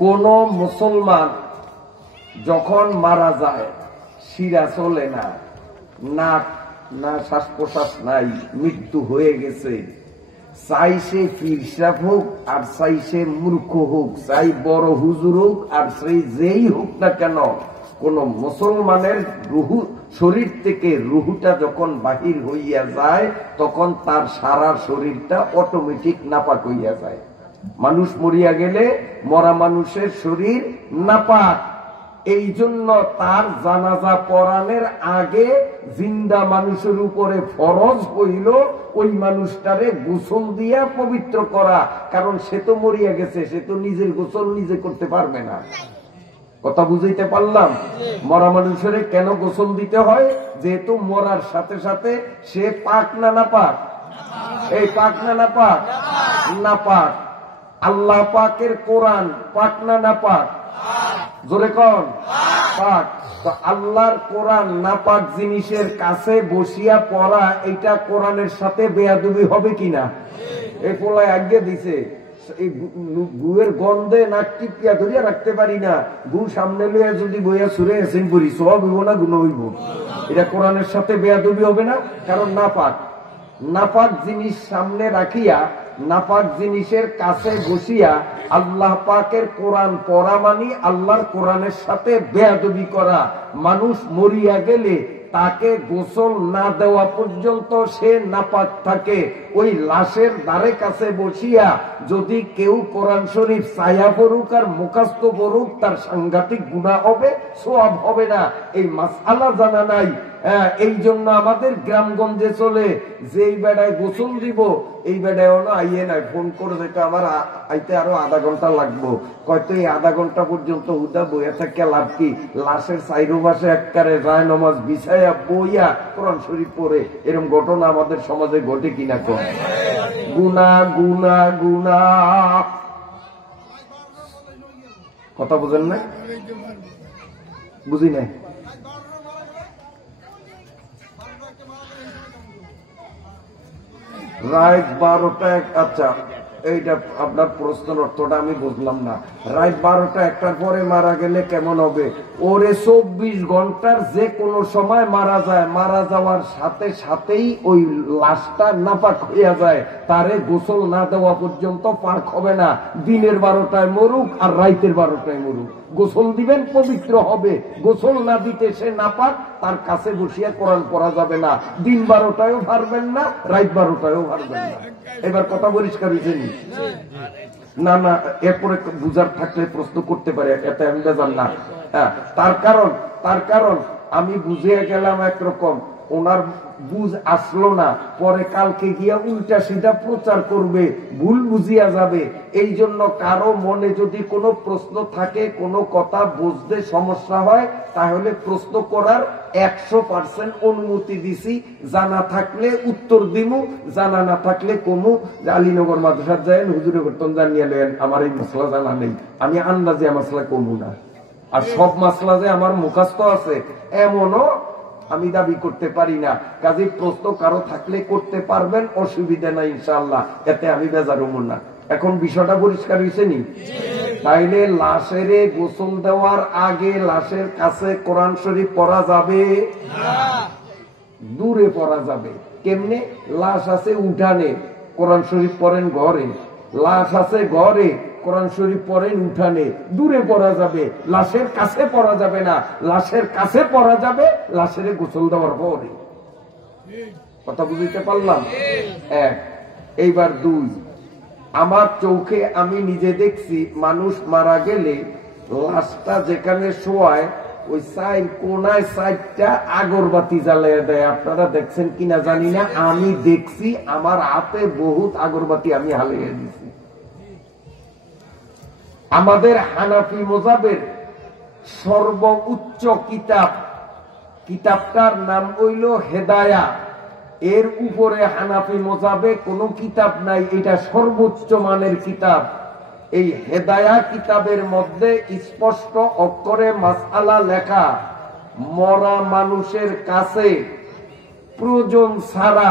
কোন মুসলমান যখন মারা যায়, শিরা চলে না, নাক না, শ্বাস প্রশ্বাস নাই, মৃত্যু হয়ে গেছে, চাই সে পীর সাহেব হোক আর চাই সে মূর্খ হোক, চাই বড় হুজুর হোক আর সেই যেই হোক না কেন, কোন মুসলমানের রুহু শরীর থেকে রুহুটা যখন বাহির হইয়া যায় তখন তার সারা শরীরটা অটোমেটিক নাপাক হইয়া যায়। মানুষ মরিয়া গেলে মরা মানুষের শরীর নাপাক, এই জন্য তার জানাজা পড়ানোর আগে জিন্দা মানুষের উপরে ফরজ হইল ওই মানুষটারে গোসল দিয়া পবিত্র করা, কারণ সে তো মরিয়া গেছে, সে তো নিজের গোসল নিজে করতে পারবে না। কথা বুঝাইতে পারলাম? মরা মানুষের কেন গোসল দিতে হয়? যেহেতু মরার সাথে সাথে সে পাক না নাপাক? এই পাক না নাপাক? নাপাক। আল্লাহ পাকের কোরআন পাক না নাপাক? জোরে কোন? পাক। তো আল্লাহর কোরআন নাপাক জিনিসের কাছে বসিয়া পড়া, এটা কোরআনের সাথে বেয়াদবি হবে কিনা? এই পোলায় আগে দিছে, এই গুয়ের গন্ধে নাক টিপিয়া ধরিয়া রাখতে পারি না, গু সামনে লইয়া যদি বইয়া সুরে এসেন পড়ি সব হইব না গুণ হইব, এটা কোরআনের সাথে বেয়াদবি হবে না? কারণ নাপাক। নাপাক জিনিস সামনে রাখিয়া নাপাক জিনিসের কাছে বসিয়া আল্লাহ পাকের কোরআন পড়া মানি আল্লাহর কোরআনের সাথে বেয়াদবি করা। মানুষ মরিয়া গেলে তাকে গোসল না দেওয়া পর্যন্ত সে নাপাক থাকে। ওই লাশের ধারে কাছে বসিয়া যদি কেউ কোরআন শরীফ ছায়া পড়ুক আর মুখস্থ পড়ুক, তার সাংঘাতিক গুনাহ হবে, সওয়াব হবে না। এই মাসআলা জানা নাই, এই জন্য আমাদের গ্রামগঞ্জে চলে যে এই বেড়ায় গোসল দিব, এই বেড়ায় আইয়ে নাই, ফোন করে দেখে আমার আইতে আরো আধা ঘন্টা লাগবো, হয়তো এই আধা ঘন্টা পর্যন্ত হুদা বইয়া থাকে লাভ কি? লাশের চাইরো পাশে এককারে যায় নমাজ বিছাইয়া বইয়া কোরআন শরীফ পড়ে, এরকম ঘটনা আমাদের সমাজে ঘটে কিনা? কম গুনা গুনা গুনা। কথা বুঝেন না? বুঝি নাই। রাত 12টা, আচ্ছা এইটা আপনার প্রশ্নের অর্থটা আমি বুঝলাম না। রাত 12টা 1টার পরে মারা গেলে কেমন হবে? ওরে 24 ঘন্টার যে কোনো সময় মারা যায়, মারা যাওয়ার সাথে সাথেই ওই লাশটা নাপাক হইয়া যায়, তারে গোসল না দেওয়া পর্যন্ত পাক হবে না। দিনের 12টায় মরুক আর রাইতের 12টায় মরুক, গোসল দিবেন পবিত্র হবে। গোসল না দিতে সে নাপাক, তার কাছে বসিয়া কোরআন পড়া যাবে না। দিন 12টায়ও পারবেন না, রাত 12টায়ও পারবেন না। এবার কথা পরিষ্কার হয়েছে? না না, এরপরে বুঝার থাকলে প্রশ্ন করতে পারে, এতে আমি বেজান না। তার কারণ আমি বুঝিয়ে গেলাম একরকম, ওনার বুঝ আসলো না, পরে কালকে গিয়া উল্টা সিধা প্রচার করবে, ভুল বুঝিয়া যাবে। এই জন্য কারো মনে যদি কোনো প্রশ্ন থাকে, কোনো কথা বুঝতে সমস্যা হয়, তাহলে প্রশ্ন করার 100% অনুমতি দিছি। জানা থাকলে উত্তর দিমু, জানা না থাকলে কমু। আলীনগর মাদ্রাসার যায় হুজুরে করতেন জানিয়ে নেন আমার এই মশলা জানা নেই, আমি আন্দাজে মশলা কমু না। আর সব মশলা যে আমার মুখস্থ আছে এমনও আমি দাবি করতে পারি না। কাজে প্রশ্ন কারো থাকলে করতে পারবেন, অসুবিধা নাই ইনশাআল্লাহ, এতে আমি বেজার হব না। এখন বিষয়টা পরিষ্কার হয়েছে নি? তাইলে লাশের গোসল দেওয়ার আগে লাশের কাছে কোরআন শরীফ পড়া যাবে না, দূরে পড়া যাবে। কেমনে? লাশ আছে উঠানে, কোরআন শরীফ পড়েন ঘরে। লাশ আছে ঘরে, কোরআন শরীফ পড়েন উঠানে। দূরে পড়া যাবে, লাশের কাছে পড়া যাবে না। লাশের কাছে পড়া যাবে লাশের গোসল দেওয়ার পরে। কথা বুঝতে পারলাম? এক। এইবার 2, আমার চোখে আমি নিজে দেখছি মানুষ মারা গেলে লাশটা যেখানে শোয়ায় ওই সাইড কোনায় 4টা আগরবাতি জ্বালিয়ে দেয়। আপনারা দেখছেন কিনা জানি না, আমি দেখছি, আমার হাতে বহুত আগরবাতি আমি হালিয়ে দিছি। আমাদের হানাফি মাযহাবের সর্বোচ্চ কিতাবটার নাম হইল হেদায়া। এর উপরে হানাফি মাযহাবে কোনো কিতাব নাই, এটা সর্বোচ্চ মানের কিতাব। এই হেদায়া কিতাবের মধ্যে স্পষ্ট অক্ষরে মাসআলা লেখা, মরা মানুষের কাছে প্রয়োজন ছাড়া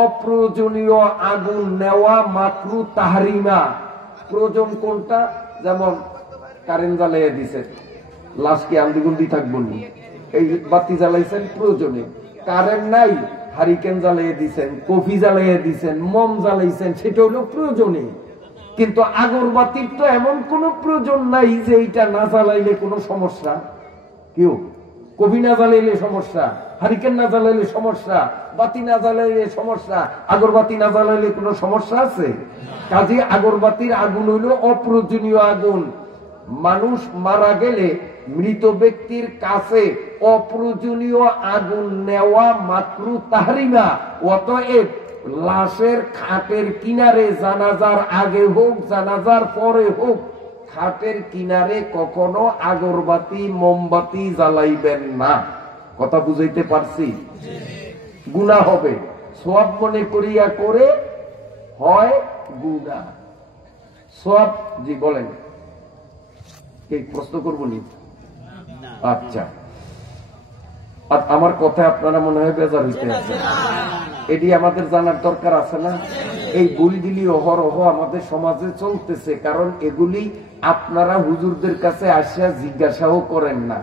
অপ্রয়োজনীয় আগুন নেওয়া মাকরু তাহরিমা। প্রয়োজন কোনটা? যেমন কারেন্ট জ্বালিয়ে দিছেন, লাশ কি আন্দিগুন্দি থাকবো নি? এই বাতি জ্বালাইছেন প্রয়োজনে। কারেন্ট নাই, হারিকেন জ্বালিয়ে দিছেন, কফি জ্বালিয়ে দিছেন, মোম জ্বালাইছেন, সেটা হলো প্রয়োজনে। কিন্তু আগরবাতির তো এমন কোন প্রয়োজন নাই যে এইটা না জ্বালাইলে কোনো সমস্যা। কেউ কফি না জ্বালাইলে সমস্যা, হারিকেন না জ্বালাইলে সমস্যা, বাতি না জ্বালাইলে সমস্যা, আগরবাতি না জ্বালাইলে কোনো সমস্যা আছে? কাজে আগরবাতির আগুন হইল অপ্রয়োজনীয় আগুন। মানুষ মারা গেলে মৃত ব্যক্তির কাছে অপ্রয়োজনীয় আগুন নেওয়া মাকরু তাহরিমা। অতএব লাশের খাটের কিনারে, জানাজার আগে হোক জানাজার পরে হোক, খাটের কিনারে কখনো আগরবাতি মোমবাতি জ্বালাইবেন না। কথা বুঝাইতে পারছি? গুনাহ হবে, সওয়াব মনে করিয়া করে হয় গুনাহ। সওয়াব। জি বলেন, এই প্রশ্ন করবো নি? আচ্ছা, আমার কথা আপনারা মনে হয় বেজার হইতে আছে, এটি আমাদের জানার দরকার আছে না? এই ভুলগুলি অহরহ আমাদের সমাজে চলতেছে, কারণ এগুলি আপনারা হুজুরদের কাছে আসিয়া জিজ্ঞাসাও করেন না।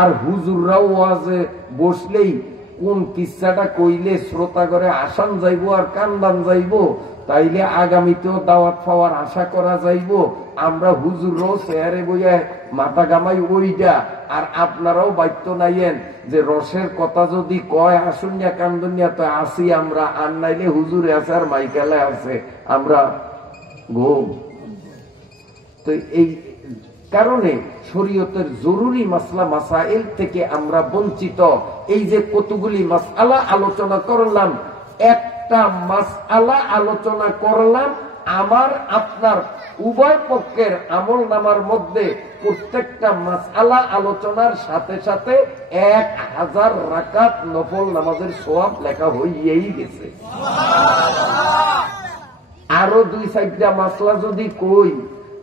আর হুজুররাও ওয়াজে বসলেই কোন কিচ্ছাটা কইলে শ্রোতা করে আসান যাইব আর কান্দান যাইব, তাইলে আগামীতেও দাওয়াত পাওয়ার আশা করা যাইব। আমরা হুজুররাও চেয়ারে বইয়া মাথা গামাই ওইটা, আর আপনারাও বাধ্য নাইয়েন যে রসের কথা যদি কয় আসুনিয়া কান্দুনিয়া তো আসি আমরা, আর নাইলে হুজুরে আছে আর মাইকেলে আছে, আমরা ঘুম। তো এই কারণে শরীয়তের জরুরি মাসলা মাসাইল থেকে আমরা বঞ্চিত। এই যে কতগুলি মাসআলা আলোচনা করলাম, একটা মাসআলা আলোচনা করলাম, আমার আপনার উভয় পক্ষের আমল নামার মধ্যে প্রত্যেকটা মাসআলা আলোচনার সাথে সাথে 1000 রাকাত নফল নামাজের সওয়াব লেখা হইয়াই গেছে। আরো 2-4টা মাসলা যদি কই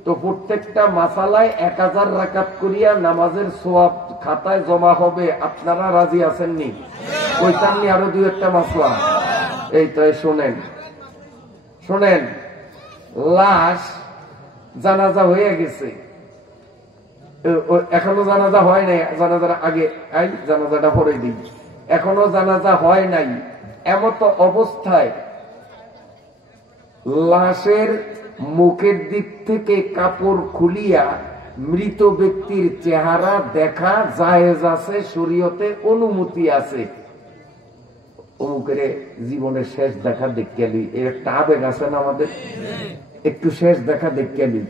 তো প্রত্যেকটা মাসালায় 1000 রাকাত করিয়া নামাজের সওয়াব খাতায় জমা হবে। আপনারা রাজি আছেননি? কইতামনি আরো 2-1টা মাসলা? এই তো শোনেন শোনেন, লাশ জানাজা হয়ে গেছে, এখনো জানাজা হয় নাই, জানাজার আগে জানাজাটা পরে দিই, এখনো জানাজা হয় নাই। এমত অবস্থায় লাশের মুখের দিক থেকে কাপড় খুলিয়া মৃত ব্যক্তির চেহারা দেখা জায়েজ আছে, শরীয়তে অনুমতি আছে। অমুকের জীবনের শেষ দেখা দেখলি, এর একটা আবেগ আছে না আমাদের, একটু শেষ দেখা দেখলি।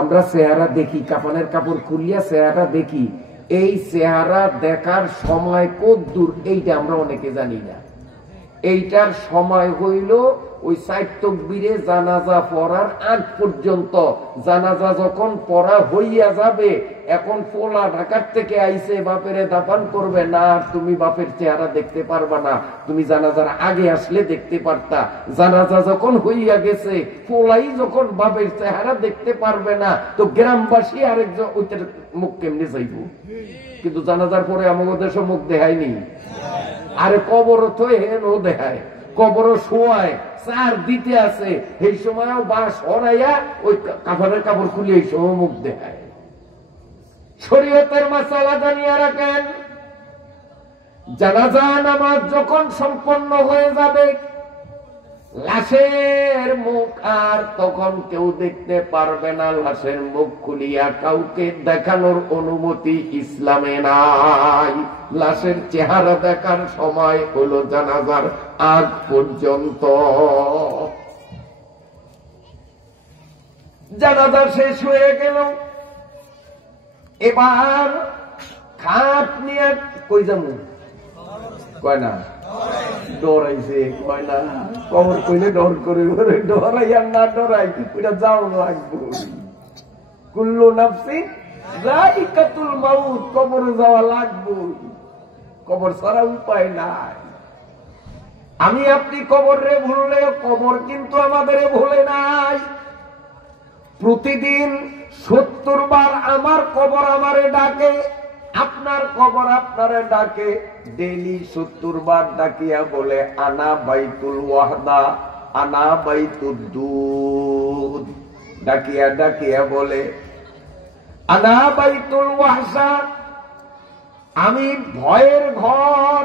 আমরা চেহারা দেখি, কাফনের কাপড় খুলিয়া চেহারা দেখি, এই চেহারা দেখার সময় কদ্দূর এইটা আমরা অনেকে জানি না। এইটার সময় হইল ওই 4 তাকবীরে জানাজা পড়ার আগ পর্যন্ত। জানাজা যখন পড়া হইয়া যাবে, এখন পোলা ঢাকার থেকে আইসে বাপেরে দাফন করবে না, আর তুমি বাপের চেহারা দেখতে পারবা না, তুমি জানাজার আগে আসলে দেখতে পারতা। জানাজা যখন হইয়া গেছে, পোলাই যখন বাপের চেহারা দেখতে পারবে না, তো গ্রামবাসী আরেকজন ওইটার মুখ কেমনে যাইব? কিন্তু জানাজার পরে আমাদের দেশে মুখ দেখায়নি। আরে কবর তো হেনও দেখায়, কবর শোয়ায়, চার দিতে আছে, এই সময়ও বাস হরাইয়া ওই কাফনের কাপড় খুলে এই সময় মুখ দেখায়। শরীয়তের মাসালা জানিয়ে রাখেন, জানাজা নামাজ যখন সম্পন্ন হয়ে যাবে, লাশের মুখ আর তখন কেউ দেখতে পারবে না। লাশের মুখ খুলিয়া কাউকে দেখানোর অনুমতি ইসলামে নাই। লাশের চেহারা দেখার সময় হলো জানাজার আগ পর্যন্ত। জানাজা শেষ হয়ে গেল, এবার খাট নিয়ে কই যাবো? কয় না ডরাইছে, কয় না কবর কইলে ডর করে, ডরাই আর না ডরাই এটা যাও লাগবো। কুল্লু নাফসি যায়িকাতুল মাউত, কবরে যাওয়া লাগবো, কবর ছাড়া উপায় নাই। আমি আপনি কবরে ভুললে কবর কিন্তু আমাদের ভুলে নাই। প্রতিদিন 70 বার আমার কবর আমারে ডাকে, আপনার কবর আপনারে ডাকে। ডেইলি 70 বার ডাকিয়া বলে, আনা বাইতুল ওয়াহদা, আনা বাইতুদ দুদ। ডাকিয়া ডাকিয়া বলে, আনা বাইতুল ওয়াহশা, আমি ভয়ের ঘর।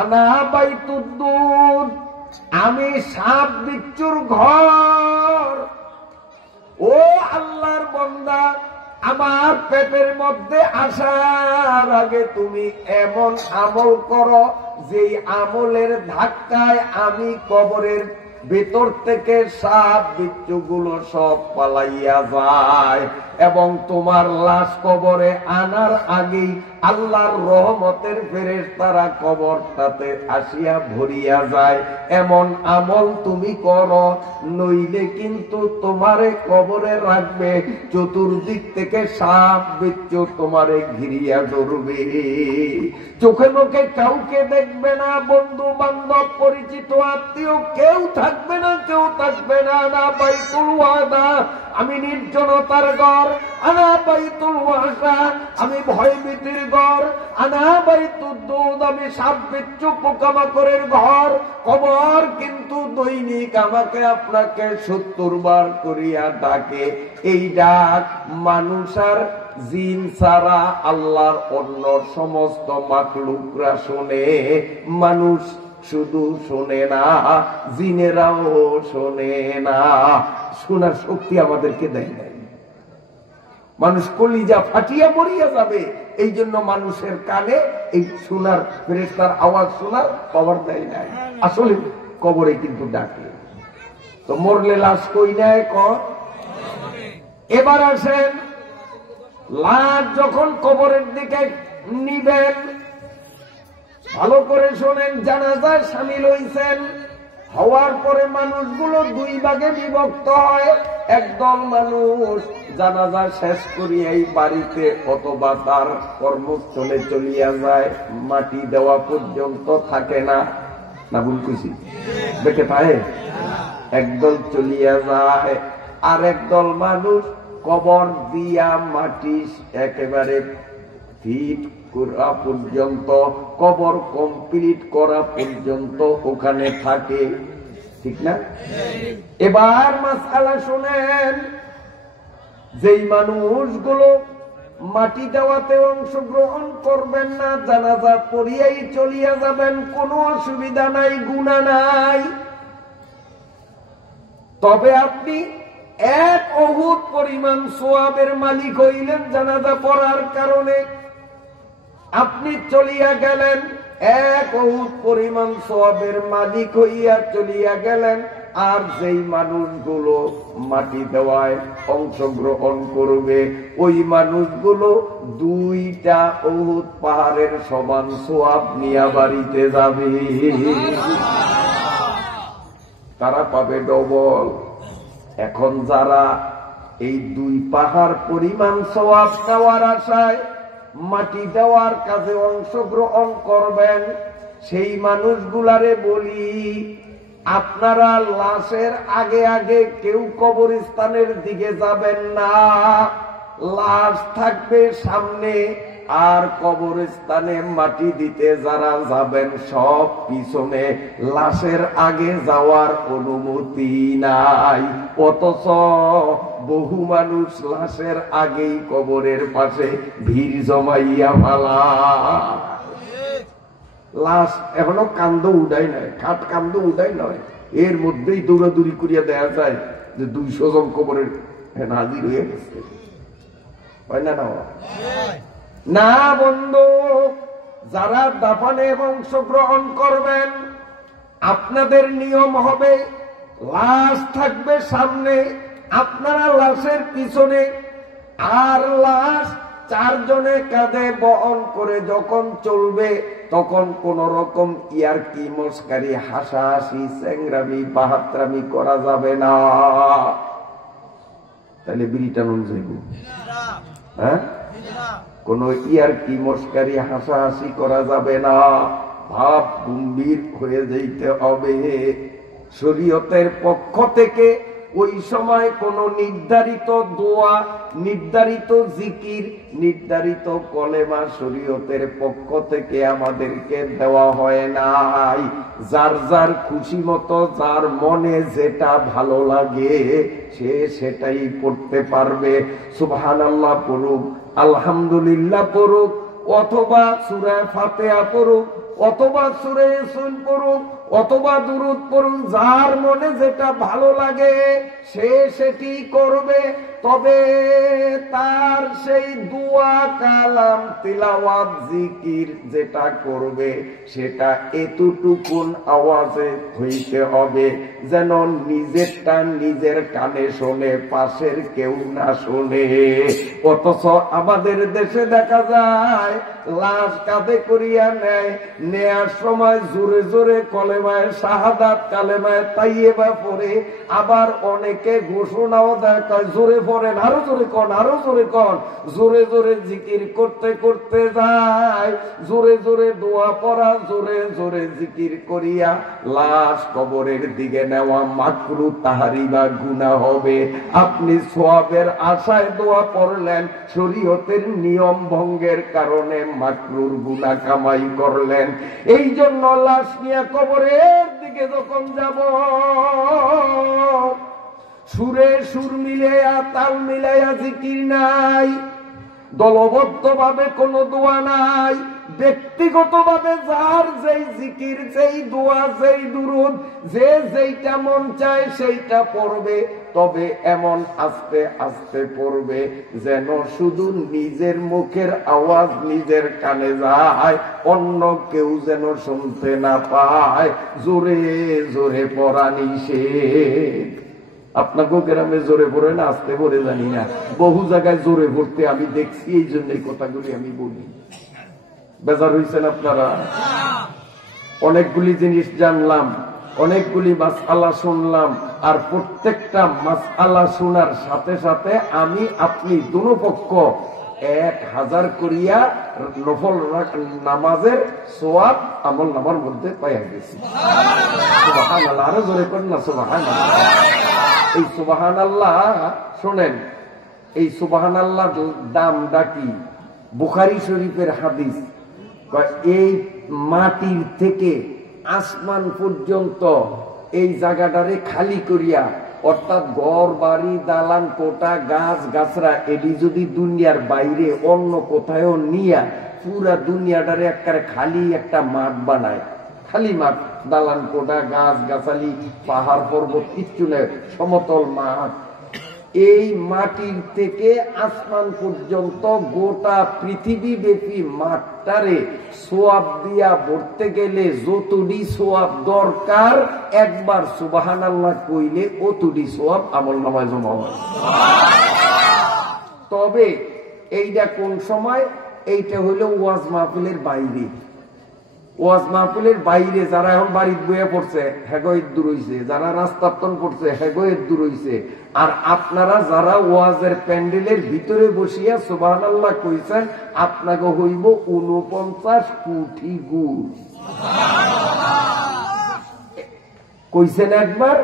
আনা বাইতুদ্দুদ, আমি সাপ বিচ্ছুর ঘর। ও আল্লাহর বান্দা, আমার পেটের মধ্যে আসার আগে তুমি এমন আমল করো যেই আমলের ধাক্কায় আমি কবরের ভেতর থেকে সাপ বিচ্ছুগুলো সব পালাইয়া যায়, এবং তোমার লাশ কবরে আনার আগেই আল্লাহর রহমতের ফেরেশতারা কবরটাতে আসিয়া ভরিয়া যায়। এমন আমল তুমি করো, নইলে কিন্তু তোমারে কবরে রাখবে, চতুর্দিক থেকে সাপ বিচ্ছু তোমারে ঘিরিয়া ধরবে। চোখে মুখে কাউকে দেখবে না, বন্ধু বান্ধব পরিচিত আত্মীয় কেউ থাকবে না, কেউ থাকবে না। আনা বাইতুল ওয়াদা, আমি নির্জনতার ঘর। আনা বাইতুল ওয়াহশা, আমি ভয়ভীতির ঘর। আনা বাইতুদ্দুদ, আমি সাপ বিচ্ছু পোকামাকড়ের ঘর। কবর কিন্তু দৈনিক আমাকে আপনাকে 70 বার করিয়া ডাকে। এই ডাক মানুষ আর জিন ছাড়া আল্লাহর অন্য সমস্ত মাখলুকরা শোনে। মানুষ শুধু শোনে না, জিনেরাও শোনে না। শোনার শক্তি আমাদেরকে দেয় নাই। মানুষ কলিজা ফাটিয়া মরিয়া যাবে, এই জন্য মানুষের কানে এই শোনার ফেরেশতার আওয়াজ শোনার পাওয়ার দেয় নাই। আসলে কবরে কিন্তু ডাকে। তো মরলে লাশ কই নেয় কর। এবার আসেন, লাশ যখন কবরের দিকে নিবেন, ভালো করে শোনেন, জানাজায় শামিল হইছেন। হওয়ার পরে মানুষগুলো 2 ভাগে বিভক্ত হয়। একদল মানুষ জানাজা শেষ করিয়াই বাড়িতে অথবা তার কর্মস্থলে চলিয়া যায়, মাটি দেওয়া পর্যন্ত থাকে না। না ভুল কইছি? দেখে পায়। একদল চলিয়া যায়, আর একদল মানুষ কবর দিয়া মাটি একেবারে ফিট করা পর্যন্ত, কবর কমপ্লিট করা পর্যন্ত ওখানে থাকে। ঠিক না? এবার মাসআলা শুনেন, যেই মানুষগুলো মাটি দেওয়াতে অংশগ্রহণ করবেন না, জানাজা পড়িয়াই চলিয়া যাবেন, কোনো অসুবিধা নাই, গুনাহ নাই। তবে আপনি 1 উহুদ পরিমাণ সওয়াবের মালিক হইলেন জানাজা পড়ার কারণে। আপনি চলিয়া গেলেন, 1 উহুদ পরিমাণ সওয়াবের মালিক হইয়া চলিয়া গেলেন। আর যেই মানুষগুলো মাটি দেওয়ায় অংশগ্রহণ করবে, ওই মানুষগুলো 2টা উহুদ পাহাড়ের সমান সওয়াব নিয়া বাড়িতে যাবে। তারা পাবে ডবল। এখন যারা এই 2 পাহাড় পরিমাণ সওয়াব পাওয়ার আশায় মাটি দেওয়ার কাজে অংশগ্রহণ করবেন, সেই মানুষগুলারে বলি, আপনারা লাশের আগে আগে কেউ কবরস্থানের দিকে যাবেন না। লাশ থাকবে সামনে, আর কবরস্থানে মাটি দিতে যারা যাবেন সব পিছনে। লাশের আগে যাওয়ার অনুমতি নাই। অথচ বহু মানুষ লাশের আগেই কবরের পাশে ভিড় জমাইয়া ফালা। লাশ এখনো কান্দ উঠাই নয়, খাট কান্দ উঠাই নয়, এর মধ্যেই দৌড়াদৌড়ি করিয়া দেখা যায় যে 200 জন কবরের হাজির হয়ে গেছে। হয় না? না বন্ধু, যারা দাফনে অংশগ্রহণ করবেন, আপনাদের নিয়ম হবে লাশ থাকবে সামনে, আপনারা লাশের পিছনে, আর লাশ 4 জনে কাঁধে বহন করে যখন চলবে, তখন কোন রকম ইয়ারকি মস্কারি হাসাহাসি চ্যাংরামি বাহাত্রামি করা যাবে না। তাহলে বিড়িটা নুন যাইব। হ্যাঁ, কোন ইয়ারকি মস্কারি হাসাহাসি করা যাবে না। ভাব গম্ভীর হয়ে যাইতে হবে। শরীয়তের পক্ষ থেকে ওই সময় কোন নির্ধারিত দোয়া, নির্ধারিত জিকির, নির্ধারিত কলেমা শরীয়তের পক্ষ থেকে আমাদেরকে দেওয়া হয় নাই। যার যার খুশি মতো, যার মনে যেটা ভালো লাগে সে সেটাই পড়তে পারবে। সুবহানাল্লাহ পড়ুক, আলহামদুলিল্লাহ পড়ুক, অথবা সূরা ফাতিহা পড়ুক, অথবা সূরা ইয়াসিন পড়ুক, অথবা দুরূদ পড়ুন। যার মনে যেটা ভালো লাগে সে সেটি করবে। তবে তার সেই দোয়া, কালাম, তিলাওয়াত, জিকির যেটা করবে সেটা এতটুকুন আওয়াজে হইতে হবে যেন নিজেরটা নিজের কানে শোনে, পাশের কেউ না শোনে। অথচ আমাদের দেশে দেখা যায় লাশ কাঁধে করিয়া নেয়, নেয়ার সময় জোরে জোরে কলেমায়ে শাহাদাত, কালেমায়ে তাইয়্যিবা পড়ে, আবার অনেকে ঘোষণাও দেয় জোরে পড়েন, আরো জোরে কন, আরো জোরে কন। জোরে জোরে জিকির করতে করতে যায়, জোরে জোরে দোয়া পড়া, জোরে জোরে জিকির করিয়া লাশ কবরের দিকে নেওয়া মাকরুহ, তাহরিমা, গুনাহ হবে। আপনি সওয়াবের আশায় দোয়া পড়লেন, শরীয়তের নিয়ম ভঙ্গের কারণে মাকরুহ, গুনাহ কামাই করলেন। এই জন্য লাশ নিয়ে কবরের দিকে যখন যাব, সুরে সুর মিলাইয়া, তাল মিলাইয়া জিকির নাই, দলবদ্ধ ভাবে কোন দোয়া নাই, ব্যক্তিগত ভাবে যার যেই জিকির, যেই দোয়া, যেই দুরূদ, যে যেইটা মন চায় সেইটা পড়বে। তবে এমন আস্তে আস্তে পড়বে যেন শুধু নিজের মুখের আওয়াজ নিজের কানে যায়, অন্য কেউ যেন শুনতে না পায়। জোরে জোরে পড়া নিষেধ। আপনাকেও গ্রামে জোরে পড়ে না আস্তে পড়ে জানি না, বহু জায়গায় জোরে পড়তে আমি দেখছি। এই জন্য এই কথাগুলি আমি বলি। বেজার হয়েছেন আপনারা? অনেকগুলি জিনিস জানলাম, অনেকগুলি মাসআলা শুনলাম, আর প্রত্যেকটা মাসআলা শোনার সাথে সাথে আমি আপনি দুনো পক্ষ 1000 করিয়া নফল নামাজের সওয়াব আমল নামার মধ্যে পাইয়া গেছি। সুবহানাল্লাহ, আরো জোরে করেন না সুবহানাল্লাহ। এই সুবহানাল্লাহ শোনেন, এই সুবহানাল্লাহ দামটা কি? বুখারী শরীফের হাদিস, এই মাটির থেকে আসমান পর্যন্ত এই জায়গাটারে খালি করিয়া, অর্থাৎ ঘর বাড়ি, দালান কোটা, গাছ গাছরা, এটি যদি দুনিয়ার বাইরে অন্য কোথাও নিয়া পুরা দুনিয়াটারে একবারে খালি একটা মাঠ বানায়, খালি মাঠ, দালান কোটা, গাছ গাছালি, পাহাড় পর্বত কিচ্ছু নেই, সমতল মাঠ। এই মাটির থেকে আসমান পর্যন্ত গোটা পৃথিবী ব্যাপী মাঠটারে সোয়াব দিয়া ভরতে গেলে যতটি সোয়াব দরকার, একবার সুবহানাল্লাহ কইলে অতটি সোয়াব আমলনামায় জমা হয়। তবে এইটা কোন সময়? এইটা হইল ওয়াজ মাহফিলের বাইরে। ওয়াজ মাহফিলের বাইরে যারা এখন বাড়িতে বইয়া পড়ছে হেগো দূর হইছে, যারা রাস্তাতন পড়ছে হেগো দূর হইছে, আর আপনারা যারা ওয়াজের প্যান্ডেলের ভিতরে বসিয়া সুবহানাল্লাহ কইছেন, আপনাকে হইব 49 কোটি গুণ। কইছেন একবার,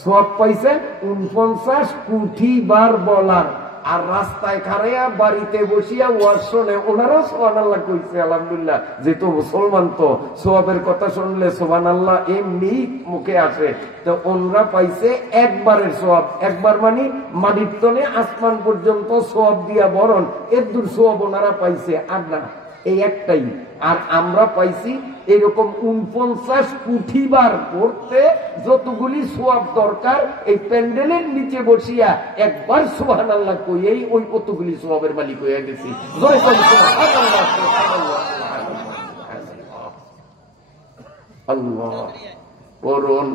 সওয়াব পাইছেন 49 কোটি বার বলার। আর রাস্তায় খারাইয়া বাড়িতে বসিয়া ওয়াজ শোনে, ওনারাও সুবহানাল্লাহ কইছে আলহামদুলিল্লাহ। যেহেতু মুসলমান তো সওয়াবের কথা শুনলে সুবহানাল্লাহ এমনি মুখে আসে, তো ওনরা পাইছে একবারের সওয়াব। একবার মানে মাটির তলে আসমান পর্যন্ত সওয়াব দিয়া বরণ, এর দূর সওয়াব ওনারা পাইছে। আর না, এই একটাই। আর আমরা পাইছি এরকম 49 কোটি বার পড়তে যতগুলি সওয়াব দরকার, এই প্যান্ডেলের নিচে বসিয়া একবার সুবহানাল্লাহ কইয়েই ওই কতগুলি সওয়াবের মালিক হয়ে গেছি। জয় সুবহানাল্লাহ, সুবহানাল্লাহ, আল্লাহ পড়ুন।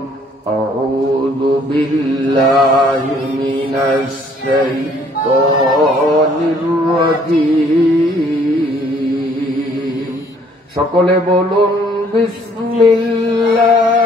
আউযু বিল্লাহি মিনাশ শাইতানির রাজীম। সকলে বলুন বিসমিল্লাহ।